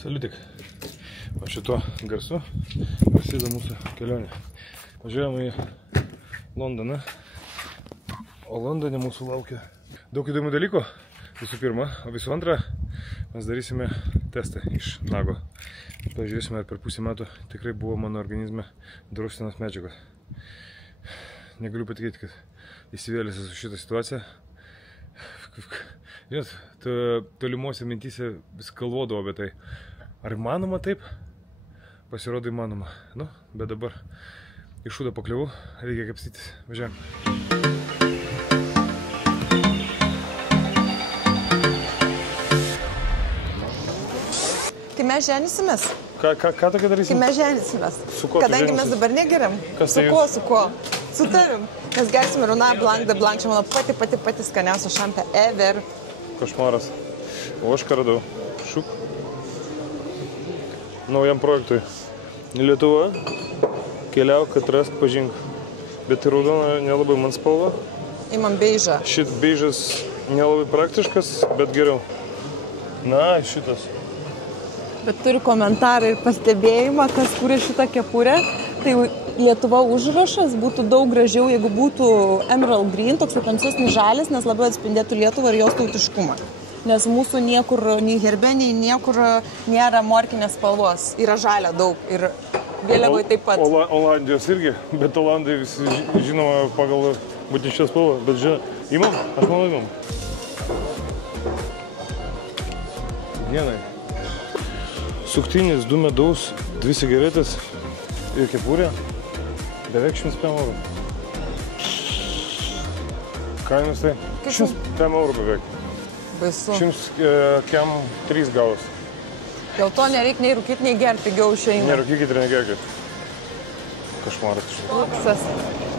Saliutik. O šituo garsu prasideda mūsų kelionė. Važiuojame į Londoną. O Londone mūsų laukia daug įdomių dalykų. Visų pirma, o visų antra, mes darysime testą iš nago. Pažiūrėsime, ar per pusę metų tikrai buvo mano organizme draustinos medžiagos. Negaliu patikėti, kad įsivėlęs esu šitą situaciją. Žinot, tolimuose mintyse vis galvodavau apie tai. Ar įmanoma taip? Pasirodo įmanoma. Nu, bet dabar iš šūdo pakliuvau, reikia kapstytis. Važiuojam. Kai mes ženysimės. Ką tokia darysim? Kai mes ženysimės. Su kuo tu Kadangi mes dabar negeriam. Kas su tai? Su kuo? Su tavim. Mes gersime Runa Blanc de Blanc. Čia mano pati skaniausia šampė ever. Košmaras. O aš ką radau? Šuk. Naujam projektui. Lietuva. Keliauk, atrask, pažink. Bet ir raudona nelabai man spalva. Imam beižą. Šit beižas nelabai praktiškas, bet geriau. Na, šitas. Bet turiu komentarą ir pastebėjimą, kas kūrė šitą kepurę. Tai Lietuva užrašas būtų daug gražiau, jeigu būtų emerald green, toks tamsesnis žalis, nes labiau atspindėtų Lietuvą ir jos tautiškumą. Nes mūsų niekur, nei herbe, nei niekur nėra morkinės spalvos. Yra žalio daug ir vėliavai taip pat. Olandijos irgi, bet Olandai visi žinoma pagal būtent šią spalvą. Bet imam? Aš manau imam. Dienai. Suktinis, 2 medaus, 2 cigaretės ir kepurė. Beveik 105 eurų. Kainos tai? 105 eurų beveik. Baisu. 103 gavos. Dėl to nereikia nei rūkyti, nei gerti, pigiau išeina. Nerūkykit ir negerkit. Kašmaras. Luksas.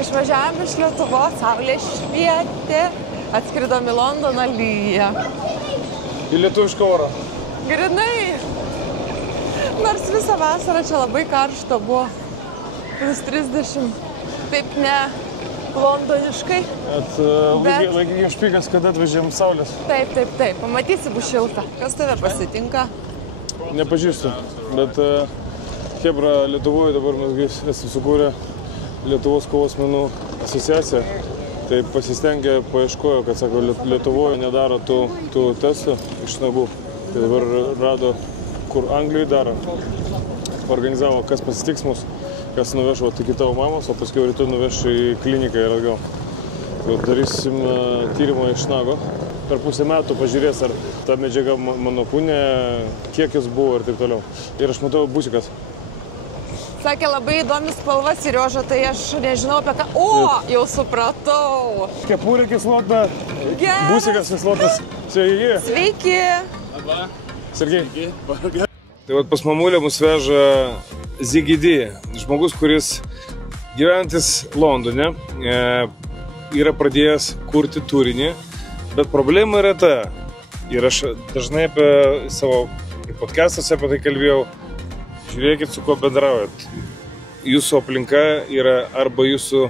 Išvažiavome iš Lietuvos, saulė švietė, atskridom į Londoną, lyja. Į lietuvišką orą. Grinai. Nors visą vasarą čia labai karšta buvo. Plus 30. Taip ne londoniškai. Laikykim špikas, kada atvažiavim saulės. Taip. Pamatysi, bus šilta. Kas tave pasitinka? Nepažįstu, bet Hebra Lietuvoje dabar mes esame sukūrę Lietuvos kovos menų asociaciją. Tai pasistengė, paieškojo, kad sako, Lietuvoje nedaro tų testų iš nagų. Tai dabar rado, kur Anglijoje daro. Organizavo, kas pasitiks mus, kas nuveš iki tavo mamos, o paskui rytoj nuveš į kliniką ir atgal. Tai darysim tyrimą iš nago. Per pusę metų pažiūrės, ar ta medžiaga mano kūne, kiek jos buvo ir taip toliau. Ir aš matau busikas. Sakė, labai įdomi spalva Serioža, tai aš nežinau apie ką. O, jau supratau. Kepurė kislota, busikas kislotas. Sveiki. Sergej. Tai vat pas mamulę mus veža Ziggy, žmogus, kuris gyvenantis Londone, yra pradėjęs kurti turinį, bet problema yra ta, ir aš dažnai apie savo podcastuose apie tai kalbėjau, žiūrėkit, su kuo bendraujat. Jūsų aplinka yra arba jūsų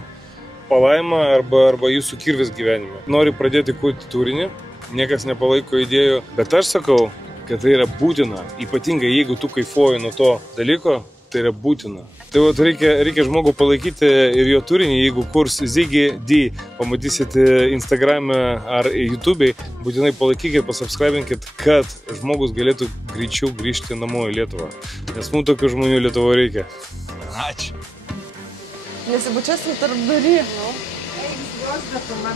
palaima, arba jūsų kirvis gyvenime. Nori pradėti kurti turinį, niekas nepalaiko idėjų, bet aš sakau, kad tai yra būtina, ypatingai jeigu tu kaifuoji nuo to dalyko, tai yra būtina. Tai vat reikia žmogų palaikyti ir jo turinį, jeigu kurs Ziggy, pamatysite Instagram'e ar YouTube'ai, būtinai palaikykit, pasubscribinkit, kad žmogus galėtų greičiau grįžti namo į Lietuvą. Nes mums tokių žmonių Lietuvoje reikia. Ačiū. Nesibučiasim tarp durį.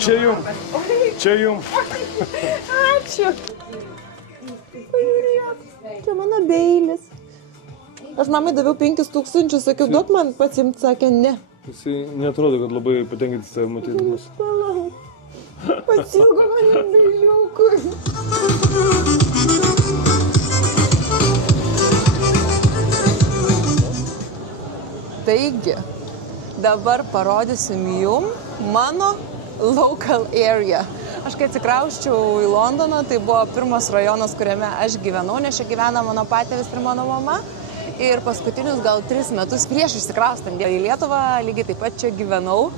Čia jum. Ačiū. Čia mano beilis. Aš mamai daviau 5000, sakiau, duok man pasiimti, sakė, ne. Jisai neatrodo, kad labai patenkinti save matydamas. Palauk. Pasilgo man beiliukui. Taigi, dabar parodysim jum mano local area. Aš kai atsikrausčiau į Londoną, tai buvo pirmas rajonas, kuriame aš gyvenau, nes čia gyvena mano patėvis ir mano mama. Ir paskutinius gal 3 metus prieš išsikraustant į Lietuvą, lygiai taip pat čia gyvenau.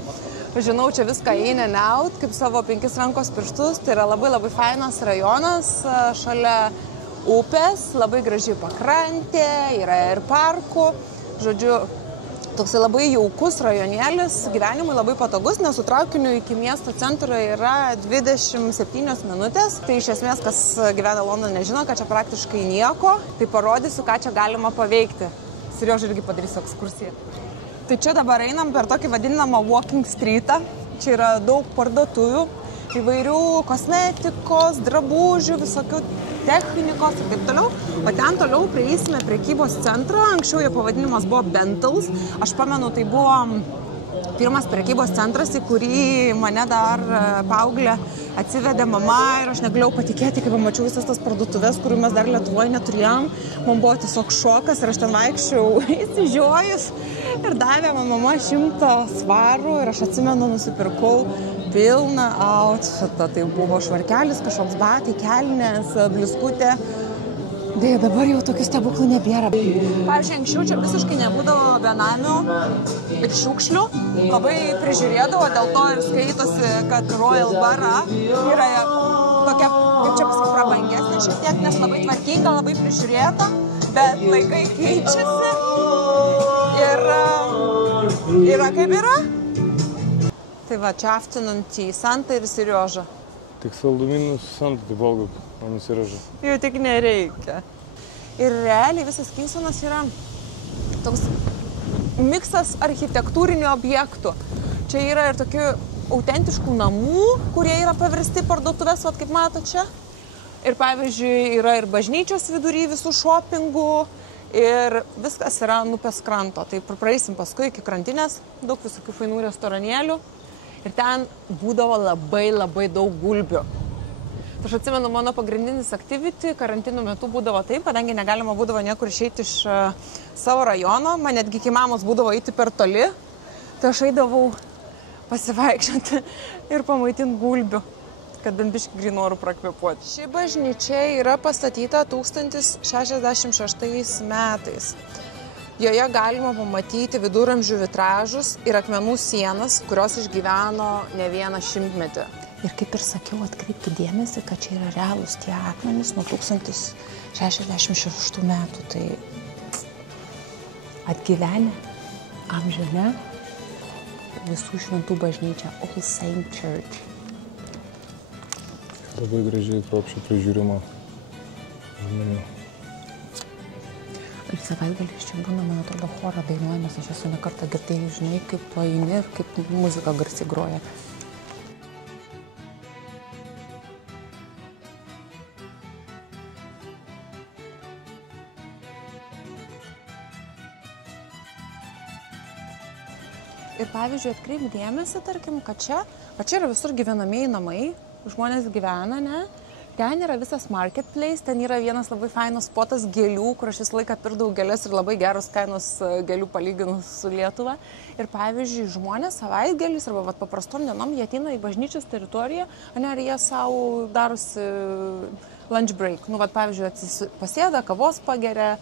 Žinau čia viską in and out, kaip savo 5 rankos pirštus. Tai yra labai fainas rajonas šalia upės, labai graži pakrantė, yra ir parkų. Žodžiu, toksai labai jaukus rajonėlis, gyvenimui labai patogus, nes su traukiniu iki miesto centro yra 27 minutės. Tai iš esmės, kas gyvena Londone, nežino, kad čia praktiškai nieko. Tai parodysiu, ką čia galima paveikti. Seriožai irgi padarysiu ekskursiją. Tai čia dabar einam per tokį vadinamą walking streetą. Čia yra daug parduotuvių, įvairių kosmetikos, drabužių, visokių technikos ir taip toliau. O ten toliau prieisime prekybos centrą. Anksčiau jo pavadinimas buvo Bentals. Aš pamenu, tai buvo pirmas prekybos centras, į kurį mane dar paauglė atsivedė mama ir aš negalėjau patikėti, kai pamačiau visas tas parduotuvės, kurių mes dar Lietuvoje neturėjom. Man buvo tiesiog šokas ir aš ten vaikščiau įsižiojus ir davė man mama 100 svarų ir aš atsimenu, nusipirkau pilną outfitą. Tai buvo švarkelis, kažkoks batai, kelnės, bliuskutė. Deja, dabar jau tokių stebuklų nebėra. Pavyzdžiui, anksčiau čia visiškai nebūdavo benamių ir šiukšlių. Labai prižiūrėdavo, dėl to ir skaitosi, kad Royal Borough yra tokia, kaip čia pasakyti, prabangesnė šiek tiek, nes labai tvarkinga, labai prižiūrėta, bet laikai keičiasi ir yra kaip yra. Tai va, čia afternoon tea, Santa ir Serioža. Tik saldumynus Santa, tai valgo, o ne Serioža. Jau tik nereikia. Ir realiai visas Kingstonas yra toks miksas architektūrinių objektų. Čia yra ir tokių autentiškų namų, kurie yra paversti parduotuvės, vat kaip mato čia. Ir pavyzdžiui, yra ir bažnyčios vidury visų šopingų ir viskas yra ant upės kranto. Tai praeisim paskui iki krantinės, daug visokių fainų restoranėlių. Ir ten būdavo labai daug gulbių. Aš atsimenu, mano pagrindinis activity karantino metu būdavo taip, kadangi negalima būdavo niekur išeiti iš savo rajono, man netgi iki mamos būdavo eiti per toli, tai aš eidavau pasivaikščioti ir pamaitinti gulbių, kad bent biškį grynų orų prakvėpuoti. Ši bažnyčia yra pastatyta 1066 metais. Joje galima pamatyti viduramžių vitražus ir akmenų sienas, kurios išgyveno ne vieną šimtmetį. Ir kaip ir sakiau, atkreipkite dėmesį, kad čia yra realūs tie akmenys nuo 1066 metų. Tai atgyvenę amžiame visų šventų bažnyčia, All Saint Church. Labai gražiai kruopščiai prižiūrima žmonių. Ir savaitgaliais čia būna, man atrodo, chorą dainuoja, nes aš esu ne kartą girdėjus, žinai, kaip tu eini ir kaip muzika garsiai groja. Ir pavyzdžiui, atkreip dėmesį, tarkim, kad čia yra visur gyvenamieji namai, žmonės gyvena, ne? Ten yra visas marketplace, ten yra vienas labai fainas spotas gėlių, kur aš visą laiką pirdau gėlės ir labai geros kainos gėlių palyginus su Lietuva. Ir pavyzdžiui, žmonės savaitgaliais arba paprastom dienom jie ateina į bažnyčios teritoriją, ar jie savo darosi lunch break. Nu, pavyzdžiui, pasėda, kavos pageria,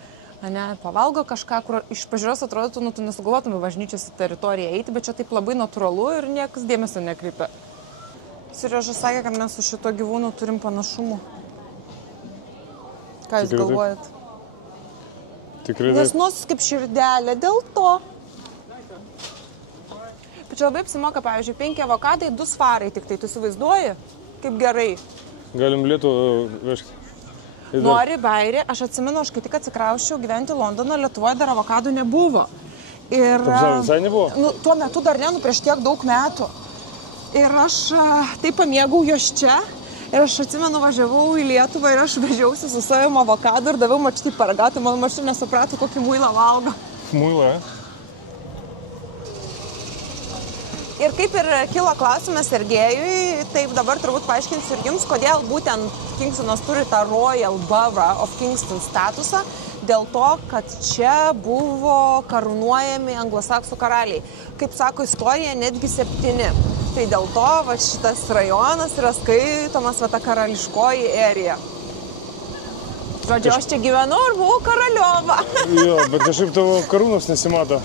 pavalgo kažką, kur iš pažiūros atrodytų, tu nesugalvotum į bažnyčios teritoriją eiti, bet čia taip labai natūralu ir niekas dėmesio nekreipia. Serioža sakė, kad mes su šito gyvūnu turim panašumų. Ką jūs galvojat? Tikrai taip. Nes nosis kaip širdelė, dėl to. Bet čia labai apsimoka, pavyzdžiui, 5 avokadai, 2 svarai tik tai, tu įsivaizduoji? Kaip gerai. Galim Lietuvą vežti. Nori bairį, aš atsimenu, aš kai tik atsikrausčiau gyventi Londono, Lietuvoje dar avokadų nebuvo. Ir visai nebuvo? Tuo metu dar ne, prieš tiek daug metų. Ir aš taip pamėgau jos čia. Ir aš atsimenu, važiavau į Lietuvą ir aš vežiausi su savim avokadų ir daviau močiutei paragauti. Mano močiutė nesuprato, kokį muilą valgo. Muilą? Ir kaip ir kilo klausimas Sergejui, taip dabar turbūt paaiškinsiu ir jums, kodėl būtent Kingstonas turi tą Royal Borough of Kingston statusą. Dėl to, kad čia buvo karūnuojami anglosaksų karaliai. Kaip sako istorija, netgi 7. Tai dėl to šitas rajonas yra skaitomas ta karališkoji area. Žodžiu, aš čia gyvenu ir buvau karaliova. Jo, bet kažkaip tavo karūnos nesimato.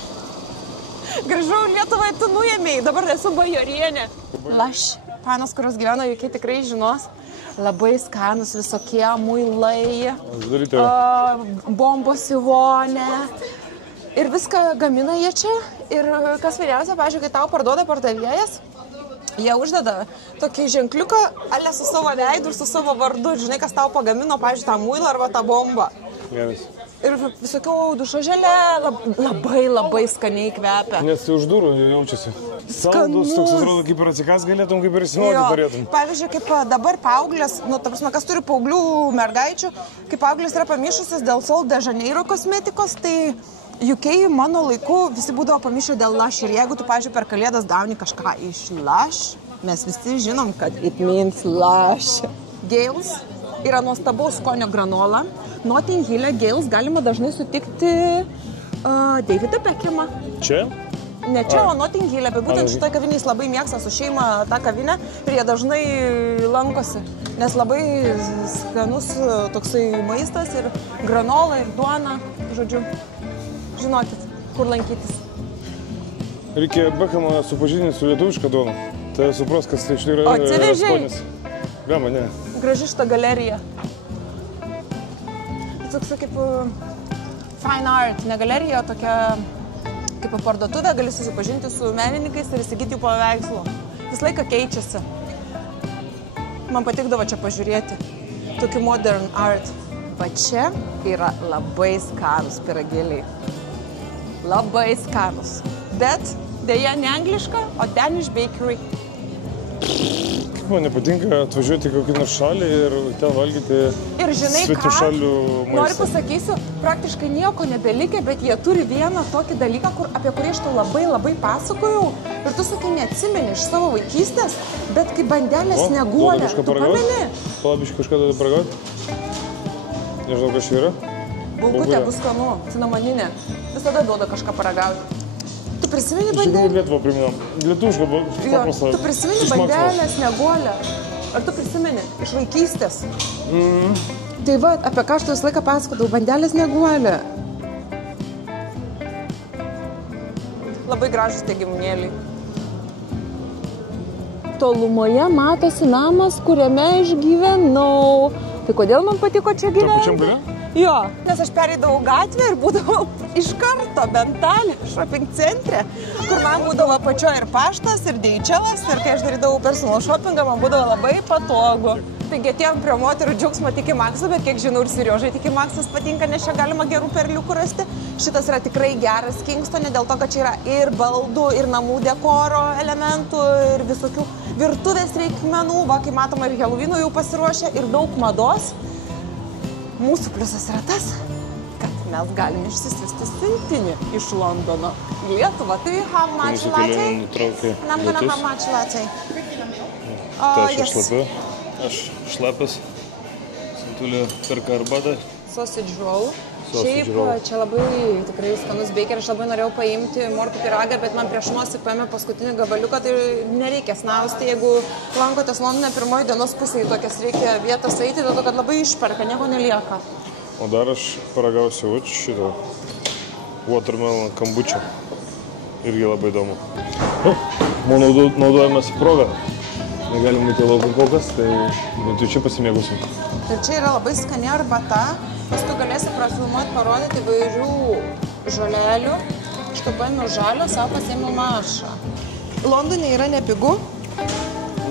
Grįžau Lietuvai, tu nuėmėjai, dabar esu bajorienė. Aš, panos, kurios gyvena UK, tikrai žinos. labai skanus visokie muilai, Daryti. bombos į vonę. Ir viską gamina jie čia. Ir kas vyriausia, pavyzdžiui, kai tau parduoda pardavėjas, jie uždeda tokį ženkliuką, ale su savo veidu ir su savo vardu. Ir žinai, kas tau pagamino, pavyzdžiui, tą muilą arba tą bombą. Geras. Ir visokių dušo želė labai skaniai kvepia. Nes už durų jaučiasi. Saldus, toks atrodo, kaip ir atsikas galėtum, kaip ir įsinuoti norėtum. Pavyzdžiui, kaip dabar paauglės, ta prasme, kas turi paauglių mergaičių, kai paauglės yra pamišusios dėl Sol de Janeiro kosmetikos, tai UK mano laiku visi būdavo pamišę dėl Lush. Ir jeigu tu, pavyzdžiui, per kalėdas gauni kažką iš Lush, mes visi žinom, kad it means Lush. Gales yra nuostabaus skonio granola. Notting Hill'e Gales galima dažnai sutikti Davidą Beckhamą. Čia? Ne čia, o Notting Hill'e, bet būtent šitoj kavinė jis labai mėgsta su šeima tą kavinę ir jie dažnai lankosi, nes labai skanus toksai maistas ir granola ir duona, žodžiu, žinokit, kur lankytis. Reikia Beckhamą supažinti su lietuviška duona, tai supras, kas tai iš tikrųjų yra skonis. Gama, ne. Graži šita galerija. Toks kaip fine art, ne galerija, tokia kaip parduotuvė, gali susipažinti su menininkais ir įsigyti jų paveikslų. Vis laiką keičiasi. Man patikdavo čia pažiūrėti. Tokį modern art. Va čia yra labai skanus pyragėliai. Labai skanus. Bet dėja ne angliška, o Danish bakery. Man nepatinka atvažiuoti į kokį nors šalį ir ten valgyti svetų šalių maistą. Noriu pasakysiu, praktiškai nieko nebelikė, bet jie turi vieną tokį dalyką, apie kurį aš tau labai pasakojau. Ir tu sakai, neatsimeni iš savo vaikystės, bet kaip bandelė snieguolė. Tu pameni? Palabiškai kažką tada paragauti? Nežinau, kas čia yra. Bulkutė bus skanu, cinamoninė. Visada duoda kažką paragauti. Tu prisimeni bandelę? Iš Lietuvą priminam. Lietuvišką paprastą. Tu prisimeni bandelę snieguolę? Ar tu prisimeni iš vaikystės? Tai va, apie ką aš tu visą laiką pasakodavau, bandelė snieguolė. Labai gražus tie gyvūnėliai. Tolumoje matosi namas, kuriame aš gyvenau. Tai kodėl man patiko čia gyventi? Ta pačiam gale? Jo, nes aš pereidavau gatvę ir būdavau iš karto Bentalė shopping centre, kur man būdavo pačioje ir paštas, ir DHL'as, ir kai aš darydavau personal shoppingą, man būdavo labai patogu. Taigi atėjom prie moterų džiaugsmo Tiki Max'o, bet kiek žinau ir Seriožai Tiki Max'as patinka, nes čia galima gerų perliukų rasti. Šitas yra tikrai geras Kingstone, dėl to, kad čia yra ir baldų, ir namų dekoro elementų, ir visokių virtuvės reikmenų. Va, kaip matoma, ir Halloween'ų jau pasiruošę, ir daug mados. Mūsų pliusas yra tas, kad mes galim išsisiųsti siuntinį iš Londono į Lietuvą. Tai how much latte? I'm gonna how much latte? Tai aš šlapiu. Aš šlapias. Sintulė perka arbatą. Sausage roll. Šiaip čia labai tikrai skanus bakery. Aš labai norėjau paimti morkų pyragą, bet man prieš nosį paėmė paskutinį gabaliuką, tai nereikia snausti. Jeigu lankotės Londone pirmoji dienos pusėje, tokias reikia vietas eiti, dėl to, kad labai išperka, nieko nelieka. O dar aš paragausiu šitą watermelon kombučą. Irgi labai įdomu. Man naudojamas progą. Negalim būti laukų kol kas, tai bent jau čia pasimėgusim. Ir čia yra labai skani arbata. Tu galėsi prafilmuoti, parodyti įvairių žolelių. Šitą paėmiau žalio, savo pasiėmiau mašą. Londone yra nepigu.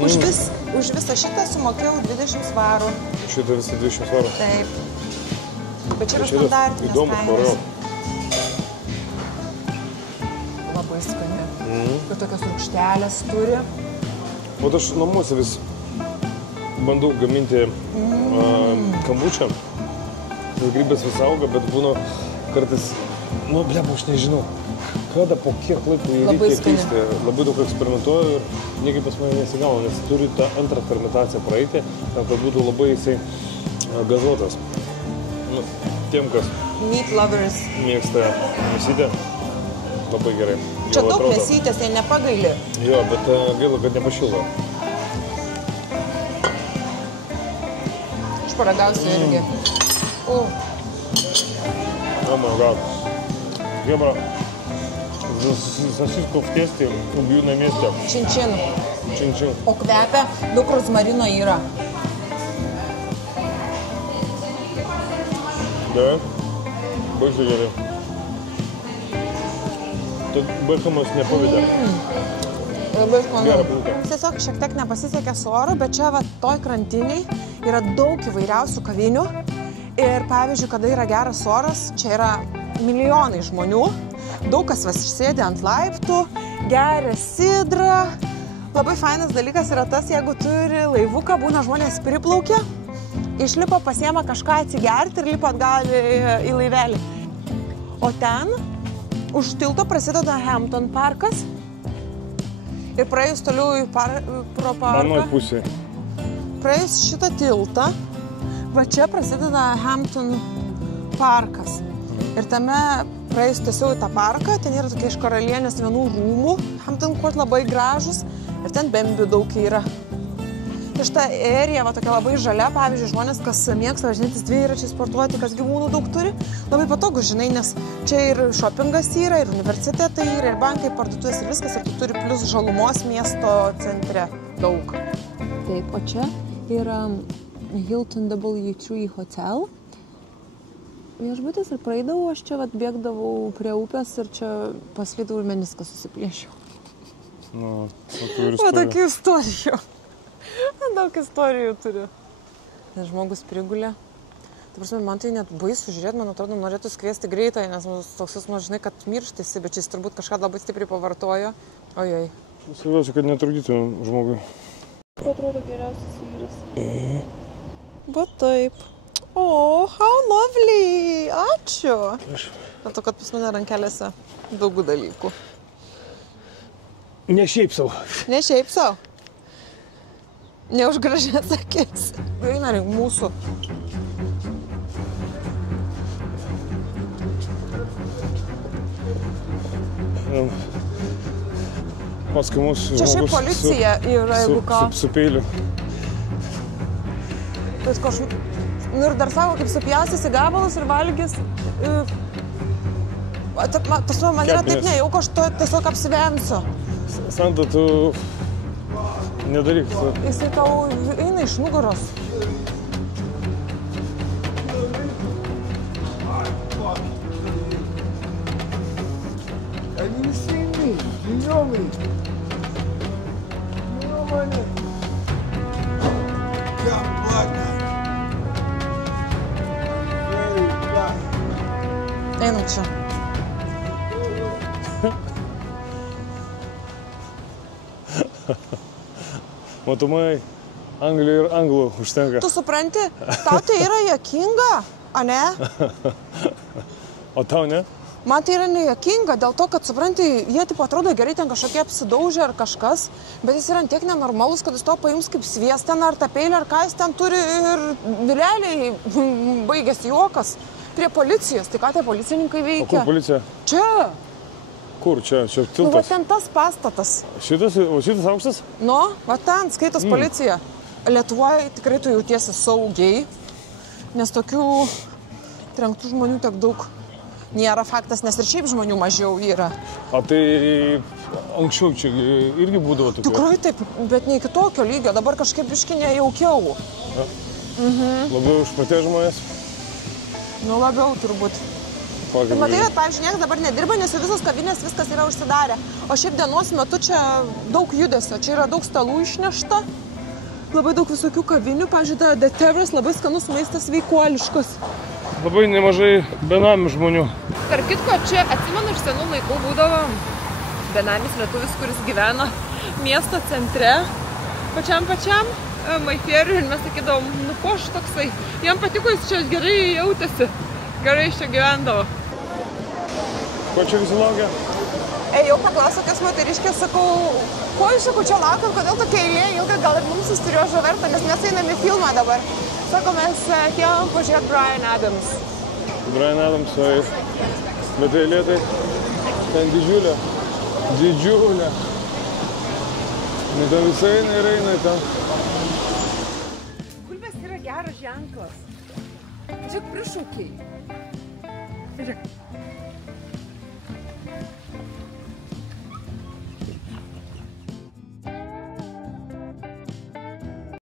Už visą šitą sumokėjau 20 svarų. Šitą visą 20 svarų? Taip. Bet čia yra standartinės kainos. Labai skani. Ir tokias rūgštelės turi. O aš namuose vis bandau gaminti kombučą. Grybės vis auga, bet būna kartais, aš nežinau, kada po kiek laiko jį reikia keisti. Labai daug eksperimentuoju ir niekaip pas mane nesigauna, nes turi tą antrą fermentaciją praeiti, tam, kad būtų labai jisai gazuotas. Tiem, kas meat lovers mėgsta mėsytę, labai gerai. Čia daug mėsytės, jie nepagaili. Jo, bet gaila, kad nepašildo. Aš paragausiu irgi. Oh my god. Гебра, сосиску в тесте убью на месте. Чин-чин. Чин-чин. O kvepia, daug rozmarino yra. Taip. Baisiai gerai. Tad Bechamas nepavydė. Labai skanu. Gerą būdą. Tiesiog šiek tiek nepasisekė su oru, bet čia va toj krantiniai yra daug įvairiausių kavinių. Ir pavyzdžiui, kada yra geras oras, čia yra milijonai žmonių. Daug kas sėdi ant laiptų, geria sidrą. Labai fainas dalykas yra tas, jeigu turi laivuką, būna žmonės priplaukia, išlipa, pasiema kažką atsigerti ir lipa atgal į laivelį. O ten už tilto prasideda Hampton parkas ir praėjus toliau pro parką. Anoj pusė. Praėjus šitą tiltą, va čia prasideda Hampton parkas. Ir tame praėjus tiesiau į tą parką, ten yra tokie iš karalienės vienų rūmų, Hampton Court labai gražus ir ten bembių daug yra. Ir šitą eriją, va tokia labai žalia, pavyzdžiui, žmonės, kas mėgsta važinėtis dviračiais, sportuoti, kas gyvūnų daug turi, labai patogu, žinai, nes čia ir šopingas yra, ir universitetai yra, ir bankai, parduotuvės ir viskas, ir tu turi plus žalumos miesto centre daug. Taip, o čia yra Hilton W3 Hotel. Viešbutis ir praeidavau, aš čia vat bėgdavau prie upės ir čia paslydavau ir meniską susiplėšiau. Nu, tokių istorijų. Daug istorijų turiu. Nes žmogus prigulė. Tai prasme, man tai net baisu žiūrėti, man atrodo, norėtų skviesti greitai, nes toks man žinai, kad mirštėsi, bet jis turbūt kažką labai stipriai pavartojo. Ojoj. Svarbiausia, kad netrukdytų žmogui. Atrodo geriausias vyras. Bet taip. O, how lovely! Ačiū! Dėl to, kad pas mane rankelėse daug dalykų. Ne šiaip savo. Ne šiaip savo. Ne už gražias akis. Eina link mūsų. Paskui mūsų čia šiaip policija yra, jeigu ką. Su peiliu. Nu ir dar sako, kaip supjausis į gabalus ir valgys. Man yra taip nejauku, aš to tiesiog apsivemsiu. Santa, tu nedaryk. Jisai tau eina iš nugaros. Have you seen me? You know me. You know my name. Yeah, I'm black now. Very black. Einam čia. Matomai, Anglijų ir anglų užtenka. Tu supranti, tau tai yra juokinga, a ne? O tau ne? Man tai yra nejuokinga, dėl to, kad, supranti, jie taip atrodo gerai, ten kažkokie apsidaužę ar kažkas, bet jis yra tiek nenormalus, kad jis to paims kaip sviestą ar tą peilį, ar ką jis ten turi ir realiai baigėsi juokas prie policijos. Tai ką tie policininkai veikia? O kur policija? Čia. Kur čia? Čia tiltas? Nu, va ten tas pastatas. Šitas aukštas? Nu, va ten skaitos policija. Lietuvoje tikrai tu jautiesi saugiai, nes tokių trenktų žmonių tiek daug nėra faktas, nes ir šiaip žmonių mažiau yra. O tai anksčiau čia irgi būdavo tokių? Tikrai taip, bet ne iki tokio lygio, dabar kažkaip biškį nejaukiau. Labiau užpratė žmonės? Nu, labiau turbūt. Tai matai, kad, pavyzdžiui, niekas dabar nedirba, nes visos kavinės viskas yra užsidarę. O šiaip dienos metu čia daug judesio, čia yra daug stalų išnešta, labai daug visokių kavinių, pavyzdžiui, The Terrace, labai skanus maistas, sveikuoliškas. Labai nemažai benamių žmonių. Tarp kitko, čia atsimenu iš senų laikų būdavo benamis lietuvis, kuris gyvena miesto centre, pačiam Mayfair'ui, ir mes sakydavom, nu koš toksai, jam patiko, jis čia gerai jautėsi, gerai iš čia gyvendavo. Ko čia visi laukia? Ėjau paklausau, kas moteriškė, sakau, ko jūs čia laukiam, kodėl tokia eilė ilga, gal ir mums susturiožo verta, nes mes einam į filmą dabar. Sako, mes atėjom pažiūrėti Bryan Adams. Bryan Adams, bet eilė tai ten didžiulė. Nu, ten visai eina ir eina ten. Gulbės yra geras ženklas. Žiūrėk, prišaukiai. Žiūrėk.